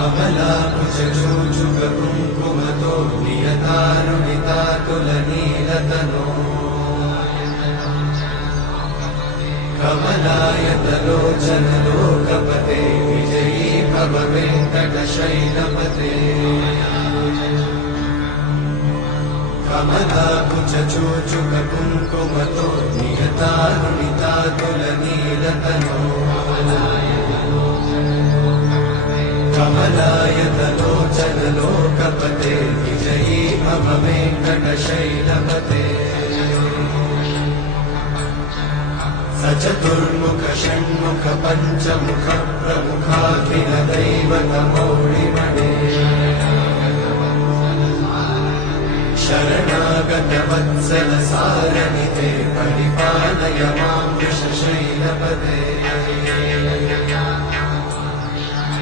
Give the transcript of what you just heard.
कमलाकुचूचुककुङ्कुमतो नियतारुणितातुलनीलतनो कमलायतलोचनलोकपते विजयी भव वेङ्कटशैलपते कमलाकुचूचुककुङ्कुमतो नियतारुणितातुलनीलतनो कमलायतलोचनलोकपते विजयी भव वेङ्कटशैलपते सचतुर्मुख षण्मुख पञ्चमुख प्रमुखाखिल दैवतमौळिमणे शरणागत वत्सल सारनिते परिपालय मां वृषशैलपते।